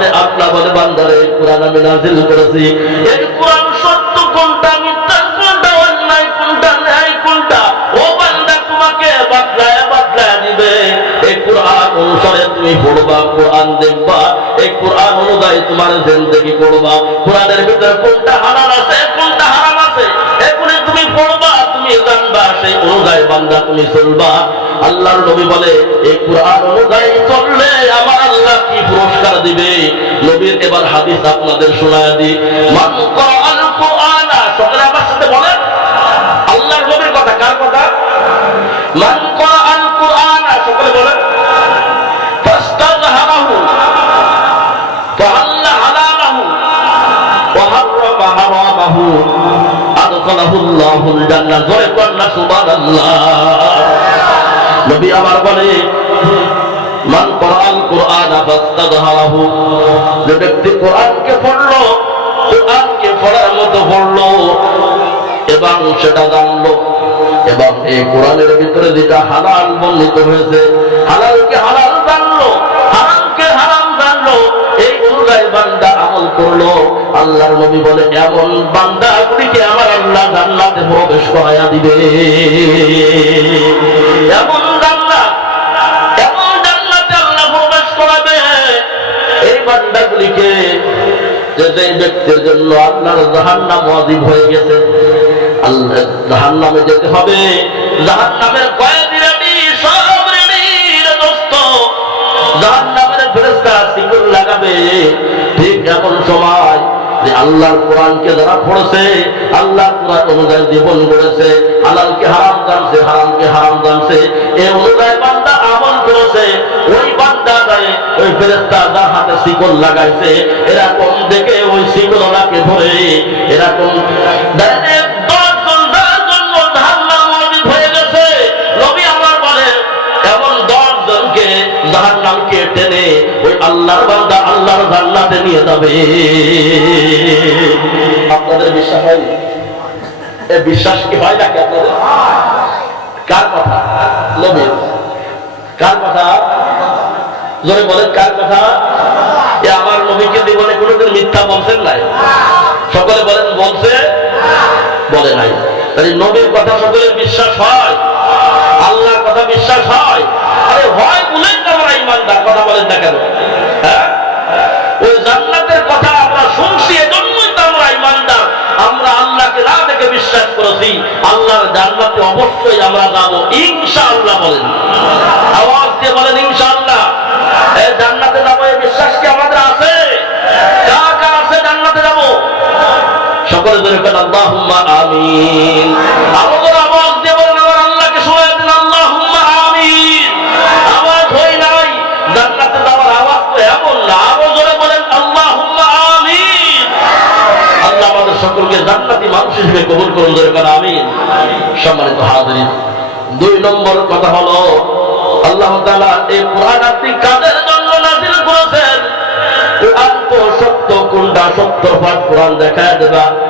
বলে, আল্লাহ বলে, বান্দারে, কোরআন আমি নাজিল করেছি। এই কোরআন সত্য কোনটা, মিথ্যা কোনটা, অন্যায় কোনটা, ন্যায় কোনটা, ও বান্দা তোমাকে বাতলায় বাতলায় দিবে। এই কোরআন অনুসারে তুমি পড়বা, কোরআন দেখবা। এই কোরআন অনুযায়ী তোমার জিন্দেগি করবা। কোরআনের ভিতরে কোনটা হালাল আছে, কোনটা হারাম আছে এগুলি তুমি পড়বা, তুমি জানবা, সেই অনুযায়ী বান্দা তুমি চলবা। আল্লাহর নবী বলে, এই কোরআন অনুযায়ী চললে আমার কি পুরস্কার দিবে? নবীর এবার হাদিস আপনাদের শোনায় দি আমার আমার বলে, মান কোরআন কোরআন যে ব্যক্তি কোরআনকে পড়ল, কোরআনকে পড়ার মতো পড়ল, এবং সেটা জানলো, এবং এই কোরআনের ভিতরে যেটা হালাল বর্ণিত হয়েছে, হালালকে হালাল জানলো, হারামকে হারাম জানলো, এই অনুযায়ী বান্দা আমল করল। আল্লাহর নবী বলে, এমন বান্দা গুলিকে আমার আল্লাহ জান্নাতে প্রবেশ করাইয়া দিবে। বান্দাগুলিকে যে যে ব্যক্তির জন্য আল্লাহর জাহান্নাম ওয়াজিব হয়ে গেছে, আল্লাহ জাহান্নামে যেতে হবে। জাহান্নামের কয়েদি রেডি, সব রেডি রে দোস্ত। জাহান্নামের ফেরেশতা সিগুল লাগাবে। ঠিক এমন সময় যে আল্লাহর কোরআনকে যারা পড়েছে, আল্লাহর কোরআন অনুযায়ী জীবন গড়েছে, হালালকে হারাম জানছে, হারামকে হারাম জানছে এই অনুযায়ী ফেরেস্তা যার হাতে শিকল লাগাইছে, এরকম দেখে ওই শিকল ওনাকে ধরে, এরকম কার কথা? নবীর কার কথা? জোরে বলেন, কার কথা? আমার নবীকে জীবনে কোনোদিন মিথ্যা বলছেন নাই। সকলে বলেন, বলছে? বলে নাই। তাহলে নবীর কথা সকলের বিশ্বাস হয়? আল্লাহর কথা বিশ্বাস হয়? আরে হয় বলেন তো আমরা ইমানদার, কথা বলেন না কেন? হ্যাঁ? ওই জান্নাতের কথা আমরা শুনছি, এজন্যই তো আমরা ইমানদার। আমরা আল্লাহকে না দেখে বিশ্বাস করেছি। আল্লাহর জান্নাতে অবশ্যই আমরা যাব। ইনশাআল্লাহ বলেন। আওয়াজ দিয়ে বলেন, ইনশাআল্লাহ। আল্লাহুম্মা দুই নম্বর কথা হলো, আল্লাহ তাআলা কাদের জন্য নাযিল করেছেন? সত্য, কোনটা সত্য? পাঠ কোরআন দেখায় দেবা।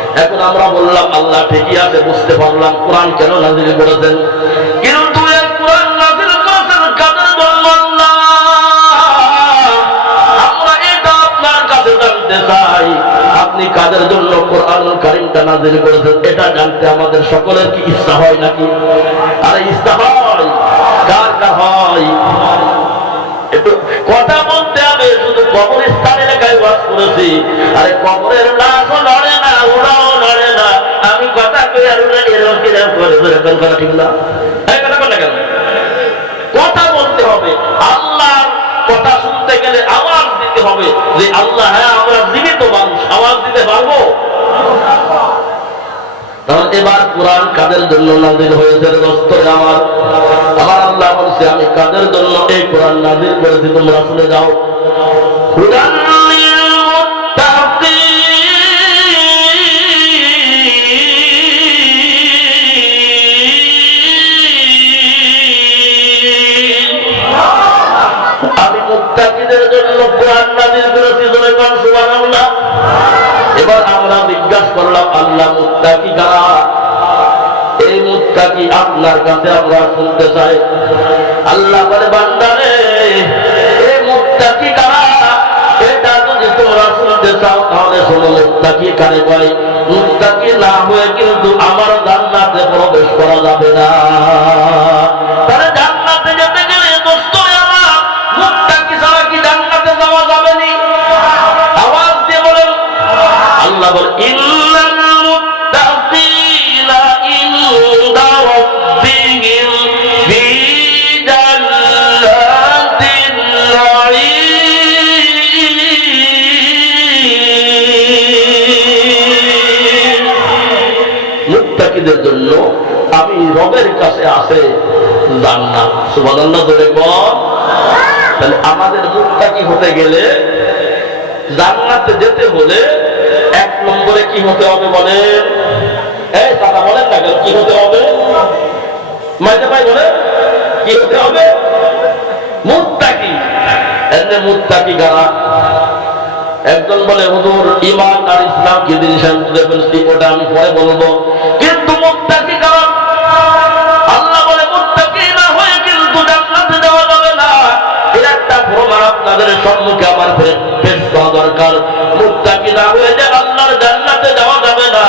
এখন আমরা বললাম, আল্লাহ ঠিকই আছে, বুঝতে পারলাম, কোরআন কেন নাজিল করেছেন? কিন্তু আপনি কাদের জন্য কোরআন কারিমটা করেছেন? এটা জানতে আমাদের সকলের কি ইচ্ছা হয় নাকি? আরে ইচ্ছা হয়। কার কার হয়? কথা বলতে হবে, শুধু কবরস্থান করেছি। আরে কবরের লাশও ঠিক না? কথা বলতে হবে। কথা শুনতে গেলে আওয়াজ দিতে হবে যে আল্লাহ হ্যাঁ আমরা জীবিত মানুষ, আওয়াজ দিতে পারব? এবার কোরআন কাদের জন্য নাজিল হয়েছে আমার? আমার আল্লাহ বলছে, আমি কাদের জন্য এই কোরআন নাজিল করেছি, তোমরা শুনে যাও। হুদান এবার আমরা জিজ্ঞাসা করলাম, আল্লাহ মুত্তাকি কারা? এই মুত্তাকি আপনার কাছে আমরা শুনতে চাই। আল্লাহ বলে, বান্দারে, এই মুত্তাকি কারা? এটা যদি তোমরা শুনতে চাও, তাহলে শোনো মুত্তাকি কারে কয়? মুত্তাকি না হয়ে কিন্তু আমার জান্নাতে প্রবেশ করা যাবে না। রবের কাছে আছে জান্নাত, সুবহানাল্লাহ ধরে বল। তাহলে আমাদের মুত্তাকি হতে গেলে? জান্নাতে যেতে হলে এক নম্বরে কি হতে হবে বলেন? এই দাদা বলেন না কি হতে হবে? মাইতে ভাই বলে কি হতে হবে? মুত্তাকি এমনি মুত্তাকি গারা একজন বলে, হুজুর ইমান আর ইসলাম কি জিনিস আমি বুঝে ফেলছি, ওটা আমি পরে বলব। আপনাদের সম্মুখে আমার পেশ করা দরকার। মুত্তাকি না হয়ে যে আল্লাহর জান্নাতে যাওয়া যাবে না?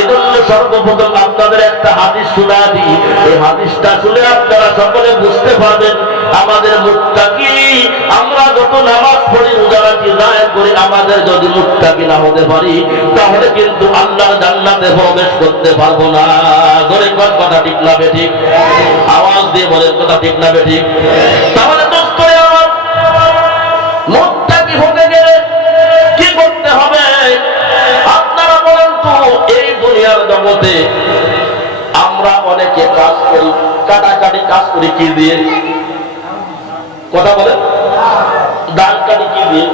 এজন্য সর্বপ্রথম আপনাদের একটা হাদিস শোনা দিই। এই হাদিসটা শুনে আপনারা সকলে বুঝতে পারবেন আমাদের মুত্তাকি আমরা যত নামাজ পড়ি, রোজা রাখি জায়ের করি, আমাদের যদি মুত্তাকি না হতে পারি, তাহলে কিন্তু আল্লাহর জান্নাতে প্রবেশ করতে পারব না। ধরে কথা ঠিক না ঠিক? আওয়াজ দিয়ে বলেন, কথা ঠিক না ঠিক? তাহলে জগতে আমরা অনেকে কাজ করি, কাটাকাটি কাজ করি কি দিয়ে? কথা বলেন ধান কাটি কি দিয়ে?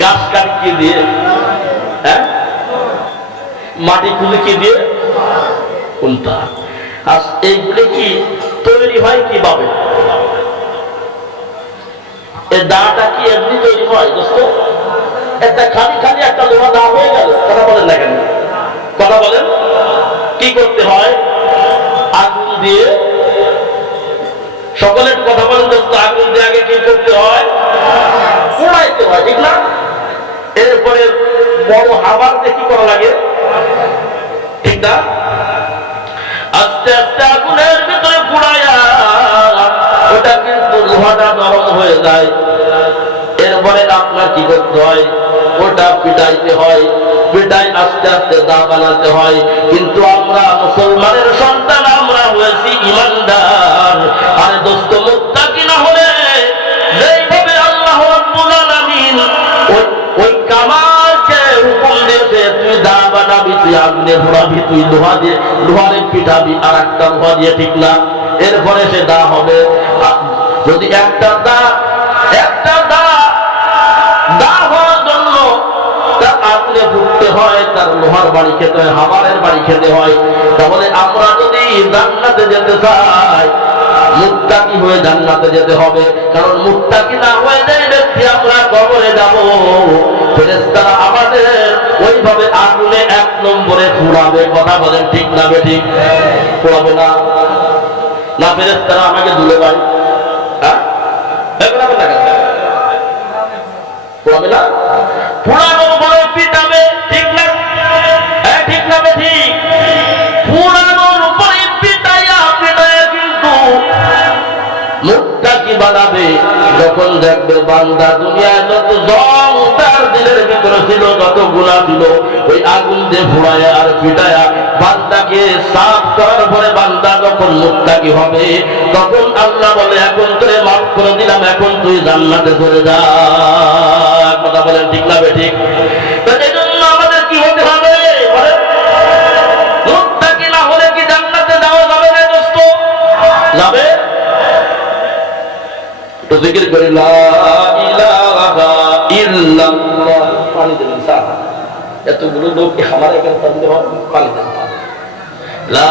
গাছ কাটি কি দিয়ে? হ্যাঁ? মাটি খুলে কি দিয়ে? কোনটা আর এইগুলো কি তৈরি হয় কীভাবে? এই দাটা কি এমনি তৈরি হয়, দোস্ত? একটা খালি খালি একটা লোহা দা হয়ে গেল। কথা বলেন না কেন? কথা বলেন। কি করতে হয়? আগুন দিয়ে। সকলের কথা বলেন দোস্ত, আগুন দিয়ে আগে কি করতে হয়? পোড়াইতে হয়, ঠিক না? এরপরে বড় হাবার দিয়ে কি করা লাগে? ঠিক না? আস্তে আস্তে আগুনের ভিতরে পুড়াইয়া, ওটা কিন্তু লোহাটা নরম হয়ে যায়। কি করতে হয়? ওটা পিটাইতে হয়, পিটাই আস্তে আস্তে দা বানাতে হয়। কিন্তু আমরা মুসলমানের সন্তান, আমরা হয়েছি ইমানদার। আরে দোস্ত মুক্তাকি না হলে? যেইভাবে আল্লাহ রাব্বুল ওই ওই কামালকে হুকুম দিয়েছে, তুই দা বানাবি, তুই আগুনে ঘোরাবি তুই লোহা দিয়ে, লোহারে পিটাবি আর একটা লোহা দিয়ে ঠিক না। এরপরে সে দা হবে। যদি একটা দা হয়, তার লোহার বাড়ি খেতে হয়, হামারের বাড়ি খেতে হয়। তাহলে আমরা যদি জান্নাতে যেতে চাই মুক্তাকি হয়ে জান্নাতে যেতে হবে। কারণ মুক্তাকি না হয়ে যায় ব্যক্তি আমরা কবরে যাব ফেরেস্তারা আমাদের ওইভাবে আগুনে এক নম্বরে ফুরাবে কথা বলেন ঠিক না বে ঠিক? ফুরাবে না। না ফেরেস্তারা আমাকে দুলে পায় বানাবে, যখন দেখবে বান্দা দুনিয়ায় যত জং তার দিলের ভিতরে ছিল, যত গুণা ছিল, ওই আগুন দিয়ে ফুড়ায় আর পিটায়া বান্দাকে সাফ করার পরে বান্দা যখন মুখটা কি হবে, তখন আল্লাহ বলে, এখন তোরে মাফ করে দিলাম, এখন তুই জান্নাতে চলে যা। কথা বলেন, ঠিক না বে ঠিক? জিকির করি পানি দিলেন স্যার এতগুলো লোক আমার এখানে পানি দেওয়া পানি দেন লা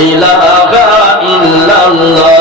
إله إلا الله.